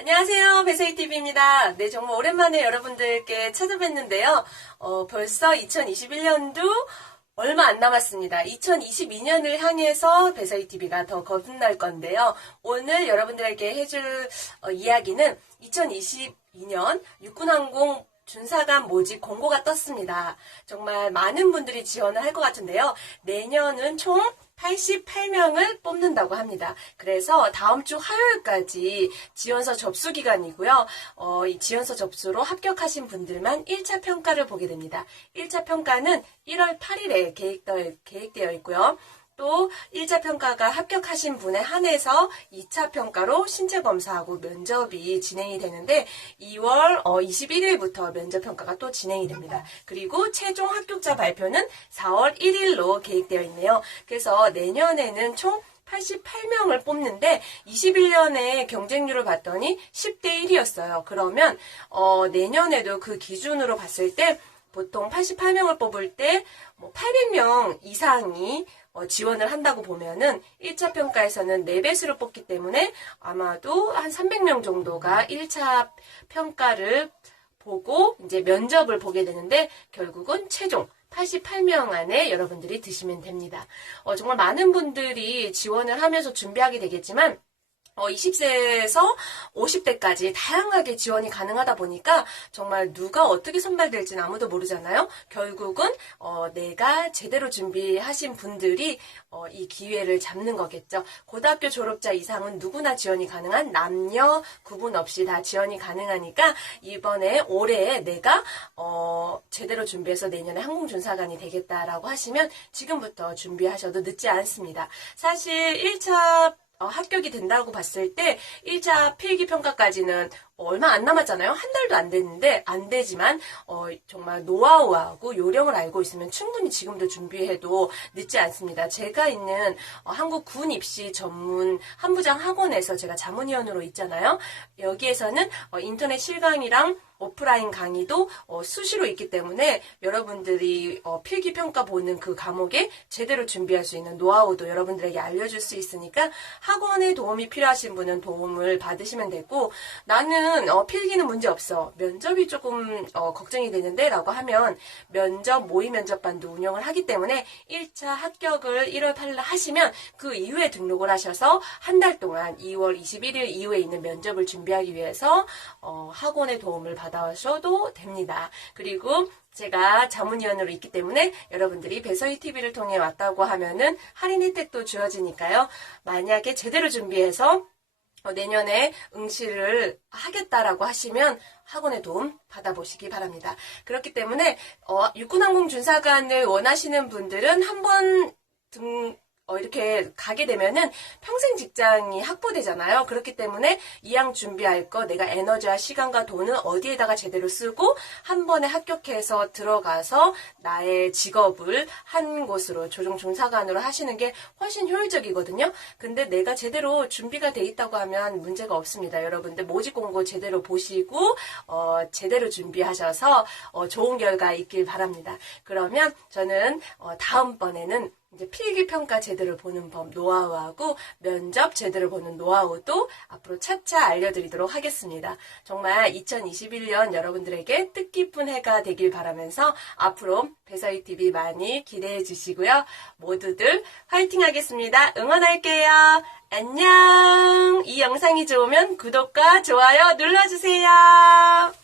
안녕하세요. 배세이TV입니다. 네, 정말 오랜만에 여러분들께 찾아뵙는데요. 어, 벌써 2021년도 얼마 안 남았습니다. 2022년을 향해서 배서이TV가 더 거듭날 건데요. 오늘 여러분들에게 해줄 어, 이야기는 2022년 육군항공 준사관 모집 공고가 떴습니다. 정말 많은 분들이 지원을 할 것 같은데요. 내년은 총 88명을 뽑는다고 합니다. 그래서 다음 주 화요일까지 지원서 접수 기간이고요. 어, 이 지원서 접수로 합격하신 분들만 1차 평가를 보게 됩니다. 1차 평가는 1월 8일에 계획되어, 있고요. 또 1차 평가가 합격하신 분에 한해서 2차 평가로 신체 검사하고 면접이 진행이 되는데 2월 21일부터 면접 평가가 또 진행이 됩니다. 그리고 최종 합격자 발표는 4월 1일로 계획되어 있네요. 그래서 내년에는 총 88명을 뽑는데 21년에 경쟁률을 봤더니 10대 1이었어요. 그러면 어, 내년에도 그 기준으로 봤을 때 보통 88명을 뽑을 때뭐 800명 이상이 어, 지원을 한다고 보면은 1차 평가에서는 4배수를 뽑기 때문에 아마도 한 300명 정도가 1차 평가를 보고 이제 면접을 보게 되는데 결국은 최종 88명 안에 여러분들이 드시면 됩니다. 어, 정말 많은 분들이 지원을 하면서 준비하게 되겠지만 어, 20세에서 50대까지 다양하게 지원이 가능하다 보니까 정말 누가 어떻게 선발될지는 아무도 모르잖아요. 결국은 어, 내가 제대로 준비하신 분들이 어, 이 기회를 잡는 거겠죠. 고등학교 졸업자 이상은 누구나 지원이 가능한 남녀 구분 없이 다 지원이 가능하니까 이번에 올해 내가 어, 제대로 준비해서 내년에 항공준사관이 되겠다라고 하시면 지금부터 준비하셔도 늦지 않습니다. 사실 1차 어, 합격이 된다고 봤을 때 1차 필기 평가까지는 얼마 안 남았잖아요. 한 달도 안 됐는데 안 되지만 어, 정말 노하우하고 요령을 알고 있으면 충분히 지금도 준비해도 늦지 않습니다. 제가 있는 어, 한국 군 입시 전문 한부장 학원에서 제가 자문위원으로 있잖아요. 여기에서는 어, 인터넷 실강이랑 오프라인 강의도 어, 수시로 있기 때문에 여러분들이 어, 필기 평가 보는 그 과목에 제대로 준비할 수 있는 노하우도 여러분들에게 알려줄 수 있으니까 학원에 도움이 필요하신 분은 도움을 받으시면 되고 나는 어, 필기는 문제 없어 면접이 조금 어, 걱정이 되는데 라고 하면 면접 모의 면접반도 운영을 하기 때문에 1차 합격을 1월 8일 하시면 그 이후에 등록을 하셔서 한 달 동안 2월 21일 이후에 있는 면접을 준비하기 위해서 어, 학원의 도움을 받아셔도 됩니다. 그리고 제가 자문위원으로 있기 때문에 여러분들이 배서희 TV를 통해 왔다고 하면은 할인 혜택도 주어지니까요. 만약에 제대로 준비해서 어, 내년에 응시를 하겠다라고 하시면 학원의 도움 받아보시기 바랍니다. 그렇기 때문에 어, 육군항공 준사관을 원하시는 분들은 한번 등 어, 이렇게 가게 되면은 평생 직장이 확보되잖아요. 그렇기 때문에 이왕 준비할 거 내가 에너지와 시간과 돈은 어디에다가 제대로 쓰고 한 번에 합격해서 들어가서 나의 직업을 한 곳으로 조종 중사관으로 하시는 게 훨씬 효율적이거든요. 근데 내가 제대로 준비가 돼 있다고 하면 문제가 없습니다. 여러분들 모집 공고 제대로 보시고 어, 제대로 준비하셔서 어, 좋은 결과 있길 바랍니다. 그러면 저는 어, 다음번에는 이제 필기 평가 제대로 보는 법 노하우하고 면접 제대로 보는 노하우도 앞으로 차차 알려드리도록 하겠습니다. 정말 2021년 여러분들에게 뜻깊은 해가 되길 바라면서 앞으로 배서희 TV 많이 기대해 주시고요. 모두들 화이팅 하겠습니다. 응원할게요. 안녕. 이 영상이 좋으면 구독과 좋아요 눌러주세요.